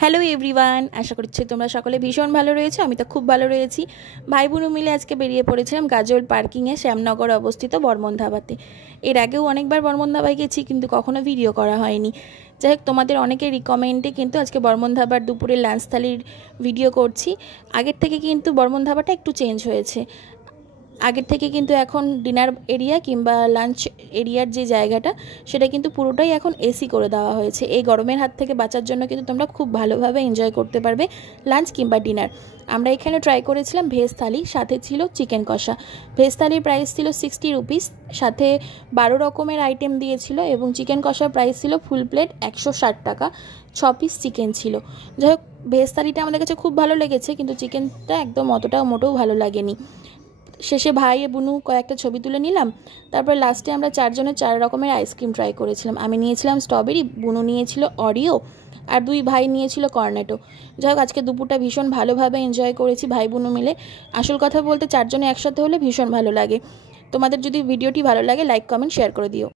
Hello everyone, আশা করছি তোমরা সকলে ভীষণ ভালো রয়েছো। আমি তো খুব ভালো রয়েছি। ভাই বোন মিলে আজকে বেরিয়ে পড়েছিলাম গাজল পার্কিংয়ে, শ্যামনগর অবস্থিত বর্মন ধাবাতে। এর আগেও অনেকবার বর্মন ধাবায় গেছি, কিন্তু কখনো ভিডিও করা হয়নি। যাই হোক, তোমাদের অনেকের রিকমেন্ডে কিন্তু আজকে বর্মন ধাবার দুপুরের লাঞ্চ থালির ভিডিও করছি। আগের থেকে কিন্তু বর্মন ধাবাটা একটু চেঞ্জ হয়েছে। আগের থেকে কিন্তু এখন ডিনার এরিয়া কিংবা লাঞ্চ এরিয়ার যে জায়গাটা, সেটা কিন্তু পুরোটাই এখন এসি করে দেওয়া হয়েছে। এই গরমের হাত থেকে বাঁচার জন্য কিন্তু তোমরা খুব ভালোভাবে এনজয় করতে পারবে লাঞ্চ কিংবা ডিনার। আমরা এখানে ট্রাই করেছিলাম ভেজ থালি, সাথে ছিল চিকেন কষা। ভেজ থালির প্রাইস ছিল 60 রুপিস, সাথে 12 রকমের আইটেম দিয়েছিল, এবং চিকেন কষার প্রাইস ছিল ফুল প্লেট 160 টাকা। 6 পিস চিকেন ছিল। যাই হোক, ভেজ থালিটা আমাদের কাছে খুব ভালো লেগেছে, কিন্তু চিকেনটা একদম মোটেও ভালো লাগেনি। শেষে ভাই বুনু কয়েকটা ছবি তুলে নিলাম। তারপর লাস্টে আমরা 4 জনের 4 রকমের আইসক্রিম ট্রাই করেছিলাম। আমি নিয়েছিলাম স্ট্রবেরি, বুনু নিয়েছিল অরিও, আর 2 ভাই নিয়েছিল কর্নেটো। যাই হোক, আজকে দুপুরটা ভীষণ ভালোভাবে এনজয় করেছি ভাই বুনু মিলে। আসল কথা বলতে 4 জনে একসাথে হলে ভীষণ ভালো লাগে। তোমাদের যদি ভিডিওটি ভালো লাগে, লাইক কমেন্ট শেয়ার করে দিও।